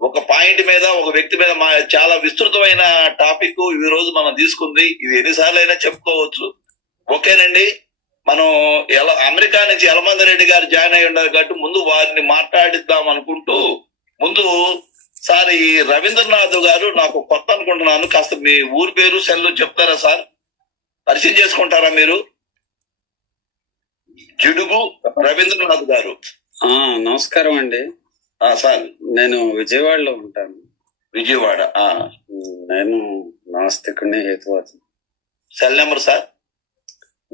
ఒక పాయింట్ మీద ఒక వ్యక్తి మీద చాలా విస్తృతమైన టాపిక్ ఈ రోజు మనం తీసుకుంది. ఇది ఎన్నిసార్లు అయినా చెప్పుకోవచ్చు. ఓకేనండి. మనం ఎలా అమెరికా నుంచి యలమంద రెడ్డి గారు జాయిన్ అయి ఉన్నారు కాబట్టి ముందు వారిని మాట్లాడిద్దాం అనుకుంటూ ముందు సార్ ఈ రవీంద్రనాథ్ గారు నాకు కొత్త అనుకుంటున్నాను. కాస్త మీ ఊరి పేరు సెల్ చెప్తారా సార్? పరిచయం చేసుకుంటారా మీరు? జిడుగు రవీంద్రనాథ్ గారు. నమస్కారం అండి. ఆ, సార్ నేను విజయవాడలో ఉంటాను. విజయవాడ ఆ. నేను నాస్తికుని హేతువాది. Cell number sir?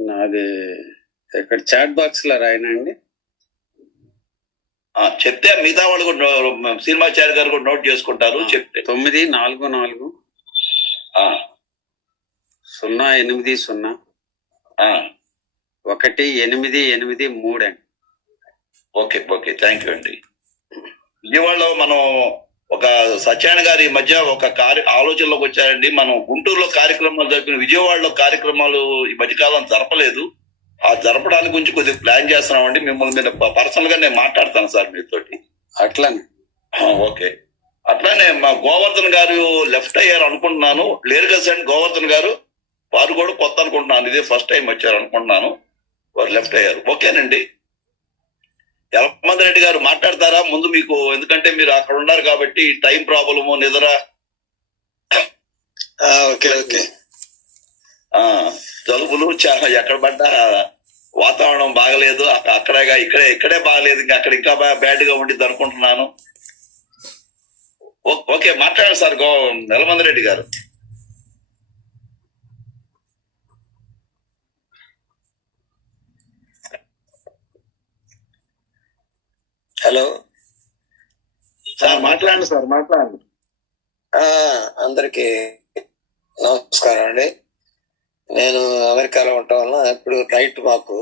నాది ఇక్కడ చాట్ బాక్స్లో రాయనండి ఆ, చెప్తే మిగతా వాళ్ళు కూడా నో- సినిమాచారి గారు కూడా నోట్ చేసుకుంటారు చెప్తే. తొమ్మిది నాలుగు నాలుగు సున్నా ఎనిమిది సున్నా ఒకటి ఎనిమిది ఎనిమిది మూడు అండి. ఓకే ఓకే థ్యాంక్ యూ అండి. విజయవాడలో మనం ఒక సత్యాన గారి మధ్య ఒక కార్య ఆలోచనలోకి వచ్చారండి. మనం గుంటూరులో కార్యక్రమాలు జరిపిన విజయవాడలో కార్యక్రమాలు ఈ మధ్యకాలం జరపలేదు. ఆ జరపడానికి గురించి కొద్దిగా ప్లాన్ చేస్తున్నామండి. మిమ్మల్ని మీద పర్సనల్గా నేను మాట్లాడతాను సార్ మీతోటి. అట్లానే. ఓకే. అట్లానే మా గోవర్ధన్ గారు లెఫ్ట్ అయ్యారు అనుకుంటున్నాను. లేరు కదా సార్ గోవర్ధన్ గారు? వారు కూడా కొత్త అనుకుంటున్నాను. ఇదే ఫస్ట్ టైం వచ్చారు అనుకుంటున్నాను. వారు లెఫ్ట్ అయ్యారు. ఓకేనండి. యలమంది రెడ్డి గారు మాట్లాడతారా? ముందు మీకు ఎందుకంటే మీరు అక్కడ ఉన్నారు కాబట్టి టైం ప్రాబ్లము నిద్ర. Okay okay. ఆ, జలుబులు చాలా ఎక్కడ పడ్డా? వాతావరణం బాగలేదు. అక్క- అక్కడేగా ఇక్కడే ఇక్కడే బాగలేదు. ఇంకా అక్కడ ఇంకా బ్యాడ్గా ఉండిద్ది అనుకుంటున్నాను. ఓకే మాట్లాడండి సార్. గో నెలమంది రెడ్డి గారు. హలో. సార్ మాట్లాడండి సార్ మాట్లాడండి. అందరికీ నమస్కారం అండి. నేను అమెరికాలో ఉండటం వల్ల ఇప్పుడు నైట్ మాకు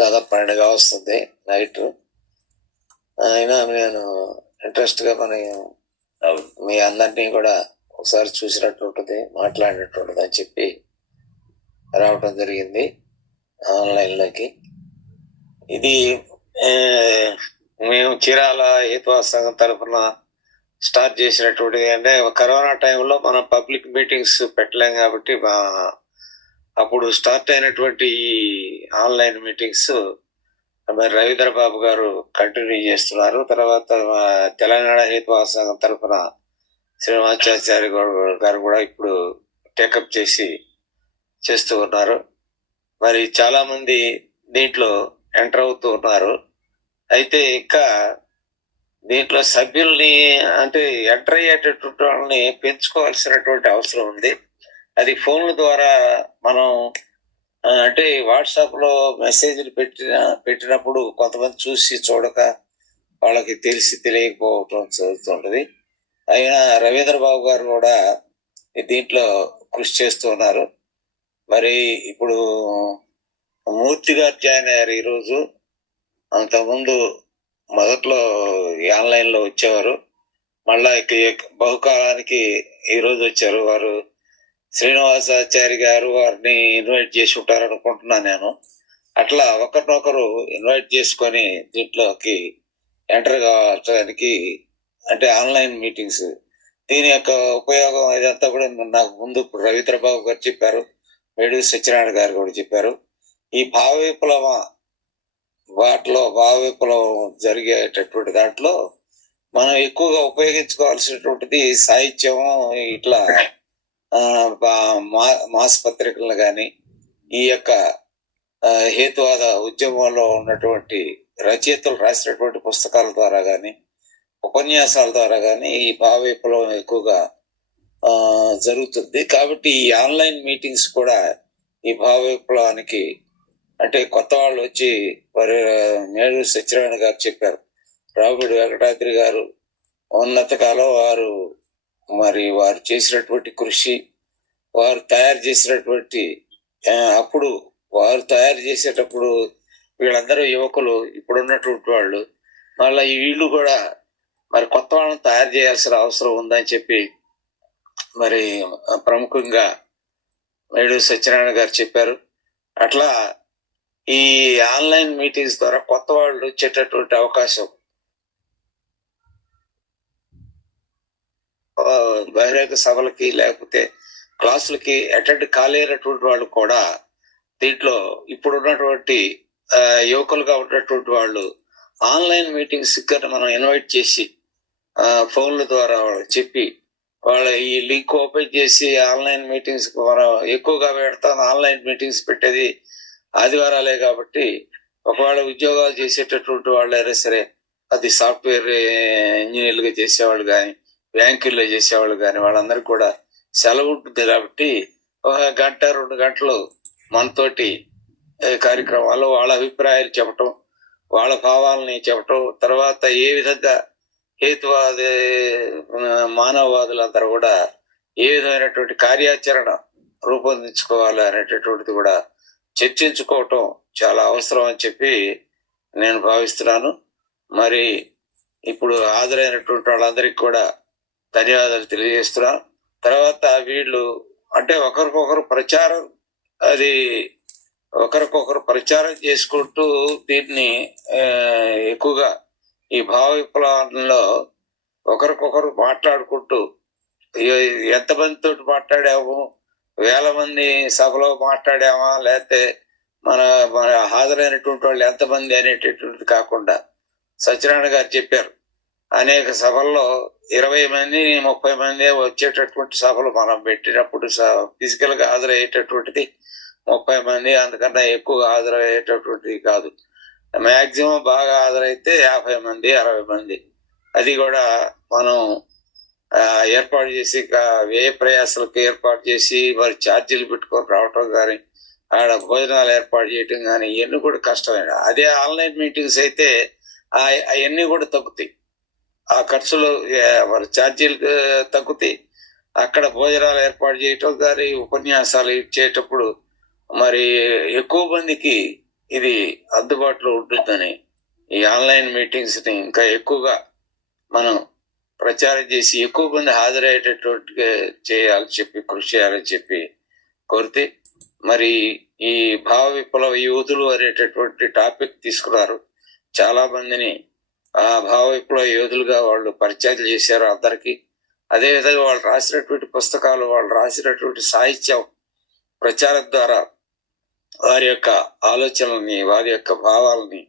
దాదాపు పన్నెండుగా వస్తుంది నైట్. అయినా నేను ఇంట్రెస్ట్గా మన. మీ అందరినీ కూడా ఒకసారి చూసినట్టు ఉంటుంది మాట్లాడినట్టు ఉంటుంది అని చెప్పి రావటం జరిగింది ఆన్లైన్లోకి ఇది మేము చీరాల హేతువా సంఘం తరఫున స్టార్ట్ చేసినటువంటిది అంటే కరోనా టైంలో మనం పబ్లిక్ మీటింగ్స్ పెట్టలేం కాబట్టి అప్పుడు స్టార్ట్ అయినటువంటి ఈ ఆన్లైన్ మీటింగ్స్ మరి రవీంద్ర బాబు గారు కంటిన్యూ చేస్తున్నారు. తర్వాత తెలంగాణ హేతువా సంఘం తరఫున శ్రీనివాసాచార్య గారు- గారు కూడా ఇప్పుడు టేకప్ చేసి చేస్తూ ఉన్నారు. మరి చాలా మంది దీంట్లో ఎంటర్ అవుతూ ఉన్నారు. అయితే ఇంకా దీంట్లో సభ్యుల్ని అంటే ఎంటర్ అయ్యేటటువంటి వాళ్ళని పెంచుకోవాల్సినటువంటి అవసరం ఉంది. అది ఫోన్ల ద్వారా మనం అంటే వాట్సాప్లో మెసేజ్లు పెట్టిన పెట్టినప్పుడు కొంతమంది చూసి చూడక వాళ్ళకి తెలిసి తెలియకపోవటం జరుగుతుంటది. అయినా రవీంద్ర బాబు గారు కూడా దీంట్లో కృషి చేస్తూ ఉన్నారు. మరి ఇప్పుడు మూర్తి గారు జాయిన్ అయ్యారు ఈరోజు. అంతకుముందు మొదట్లో ఈ ఆన్లైన్లో వచ్చేవారు. మళ్ళా బహుకాలానికి ఈరోజు వచ్చారు. వారు శ్రీనివాసాచారి గారు వారిని ఇన్వైట్ చేసి ఉంటారు అనుకుంటున్నాను నేను. అట్లా ఒకరినొకరు ఇన్వైట్ చేసుకొని దీంట్లోకి ఎంటర్ కావడానికి అంటే ఆన్లైన్ మీటింగ్స్. దీని యొక్క ఉపయోగం ఇదంతా కూడా నాకు ముందు రవీంద్రబాబు గారు చెప్పారు. మేడు సత్యనారాయణ గారు కూడా చెప్పారు. ఈ భావ విప్లవ వాటిలో భావ విప్లవం జరిగేటటువంటి దాంట్లో మనం ఎక్కువగా ఉపయోగించుకోవాల్సినటువంటిది సాహిత్యం ఇట్లా ఆ, మా- మాస్ పత్రికలను కానీ ఈ యొక్క హేతువాద ఉద్యమంలో ఉన్నటువంటి రచయితలు రాసినటువంటి పుస్తకాల ద్వారా కానీ ఉపన్యాసాల ద్వారా కానీ ఈ భావ విప్లవం ఎక్కువగా ఆ, జరుగుతుంది. కాబట్టి ఈ ఆన్లైన్ మీటింగ్స్ కూడా ఈ భావ విప్లవానికి అంటే కొత్త వాళ్ళు వచ్చి మరి మేడు సత్యనారాయణ గారు చెప్పారు. రావుడి వెంకటాద్రి గారు ఉన్నత కాలం వారు మరి వారు చేసినటువంటి కృషి వారు తయారు చేసినటువంటి అప్పుడు వారు తయారు చేసేటప్పుడు వీళ్ళందరూ యువకులు ఇప్పుడు ఉన్నటువంటి వాళ్ళు మళ్ళీ వీళ్ళు కూడా మరి కొత్త వాళ్ళని తయారు చేయాల్సిన అవసరం ఉందని చెప్పి మరి ప్రముఖంగా మేడు సత్యనారాయణ గారు చెప్పారు. అట్లా ఈ ఆన్లైన్ మీటింగ్స్ ద్వారా కొత్త వాళ్ళు వచ్చేటటువంటి అవకాశం. బహిరంగ సభలకి లేకపోతే క్లాసులకి అటెండ్ కాలేనటువంటి వాళ్ళు కూడా దీంట్లో ఇప్పుడు ఉన్నటువంటి యువకులుగా ఉన్నటువంటి వాళ్ళు ఆన్లైన్ మీటింగ్స్ ఇక్కడ మనం ఇన్వైట్ చేసి ఫోన్ల ద్వారా చెప్పి వాళ్ళ ఈ లింక్ ఓపెన్ చేసి ఆన్లైన్ మీటింగ్స్ మనం ఎక్కువగా పెడతాను ఆన్లైన్ మీటింగ్స్ పెట్టేది ఆదివారాలే కాబట్టి ఒకవేళ ఉద్యోగాలు చేసేటటువంటి వాళ్ళైనా సరే అది సాఫ్ట్వేర్ ఇంజనీర్లుగా చేసేవాళ్ళు కానీ బ్యాంకుల్లో చేసేవాళ్ళు కానీ వాళ్ళందరూ కూడా సెలవు ఉంటుంది కాబట్టి ఒక గంట రెండు గంటలు మనతోటి ఏ, కార్యక్రమాలు వాళ్ళ అభిప్రాయాలు చెప్పటం వాళ్ళ భావాలని చెప్పటం తర్వాత ఏ విధంగా హేతువాది మానవవాదులందరూ కూడా ఏ విధమైనటువంటి కార్యాచరణ రూపొందించుకోవాలి అనేటటువంటిది కూడా చర్చించుకోవటం చాలా అవసరం అని చెప్పి నేను భావిస్తున్నాను. మరి ఇప్పుడు హాజరైనటువంటి వాళ్ళందరికీ కూడా ధన్యవాదాలు తెలియజేస్తున్నాను తర్వాత వీళ్ళు అంటే ఒకరికొకరు ప్రచారం అది ఒకరికొకరు ప్రచారం చేసుకుంటూ దీన్ని ఎక్కువగా ఈ భావ విప్లవంలో ఒకరికొకరు మాట్లాడుకుంటూ ఎంతమందితో మాట్లాడాము? వేల మంది సభలో మాట్లాడామా? లేకపోతే మన మన హాజరైనటువంటి వాళ్ళు ఎంతమంది అనేటటువంటిది కాకుండా సత్యనారాయణ గారు చెప్పారు. అనేక సభల్లో ఇరవై మంది ముప్పై మంది వచ్చేటటువంటి సభలు మనం పెట్టినప్పుడు ఫిజికల్గా హాజరయ్యేటటువంటిది ముప్పై మంది అంతకన్నా ఎక్కువ హాజరయ్యేటటువంటిది కాదు. మాక్సిమం బాగా హాజరైతే యాభై మంది అరవై మంది. అది కూడా మనం ఏర్పాటు చేసి వ్యయ ప్రయాసాలకు ఏర్పాటు చేసి మరి ఛార్జీలు పెట్టుకొని రావటం కానీ ఆడ భోజనాలు ఏర్పాటు చేయటం కానీ ఇవన్నీ కూడా కష్టమైన అదే ఆన్లైన్ మీటింగ్స్ అయితే అవన్నీ కూడా తగ్గుతాయి. ఆ ఖర్చులు మరి ఛార్జీలు తగ్గుతాయి. అక్కడ భోజనాలు ఏర్పాటు చేయటం కానీ ఉపన్యాసాలు ఇచ్చేటప్పుడు మరి ఎక్కువ మందికి ఇది అందుబాటులో ఉంటుందని ఈ ఆన్లైన్ మీటింగ్స్ని ఇంకా ఎక్కువగా మనం ప్రచారం చేసి ఎక్కువ మంది హాజరయ్యేటటువంటి చేయాలని చెప్పి కృషి చేయాలని చెప్పి కోరితే మరి ఈ భావ విప్లవ యోధులు అనేటటువంటి టాపిక్ తీసుకున్నారు. చాలా మందిని ఆ భావ విప్లవ యోధులుగా వాళ్ళు పరిచయాలు చేశారు అందరికీ. అదేవిధంగా వాళ్ళు రాసినటువంటి పుస్తకాలు వాళ్ళు రాసినటువంటి సాహిత్యం ప్రచారం ద్వారా వారి యొక్క ఆలోచనల్ని వారి యొక్క భావాలని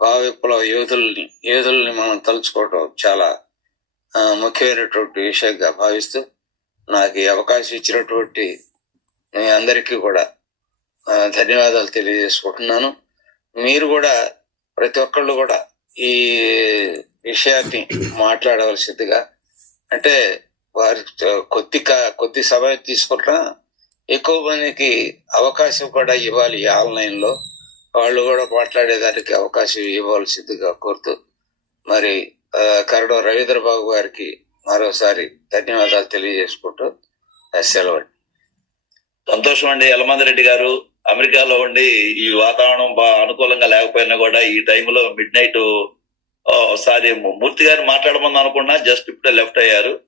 భావ విప్లవ యోధుల్ని యోధుల్ని మనం తలుచుకోవటం చాలా ముఖ్యమైనటువంటి విషయంగా భావిస్తూ నాకు ఈ అవకాశం ఇచ్చినటువంటి మీ అందరికీ కూడా ధన్యవాదాలు తెలియజేసుకుంటున్నాను. మీరు కూడా ప్రతి ఒక్కళ్ళు కూడా ఈ విషయాన్ని మాట్లాడవలసిందిగా అంటే వారి కొద్ది కొద్ది సమయం తీసుకున్నా ఎక్కువ మందికి అవకాశం కూడా ఇవ్వాలి ఆన్లైన్లో. వాళ్ళు కూడా మాట్లాడేదానికి అవకాశం ఇవ్వాల్సిందిగా కోరుతూ మరి కరడం రవీంద్ర బాబు గారికి మరోసారి ధన్యవాదాలు తెలియజేసుకుంటూ సెలవు సంతోషం అండి యలమంది రెడ్డి గారు. అమెరికాలో ఉండి ఈ వాతావరణం బాగా అనుకూలంగా లేకపోయినా కూడా ఈ టైంలో మిడ్ నైట్ ఒకసారి మూర్తి గారు మాట్లాడమని అనుకున్నా జస్ట్ ఇప్పుడే లెఫ్ట్ అయ్యారు.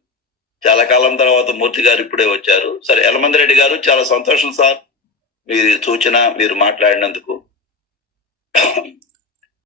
చాలా కాలం తర్వాత మూర్తి గారు ఇప్పుడే వచ్చారు. సరే యలమంది రెడ్డి గారు చాలా సంతోషం సార్. మీ సూచన మీరు మాట్లాడినందుకు.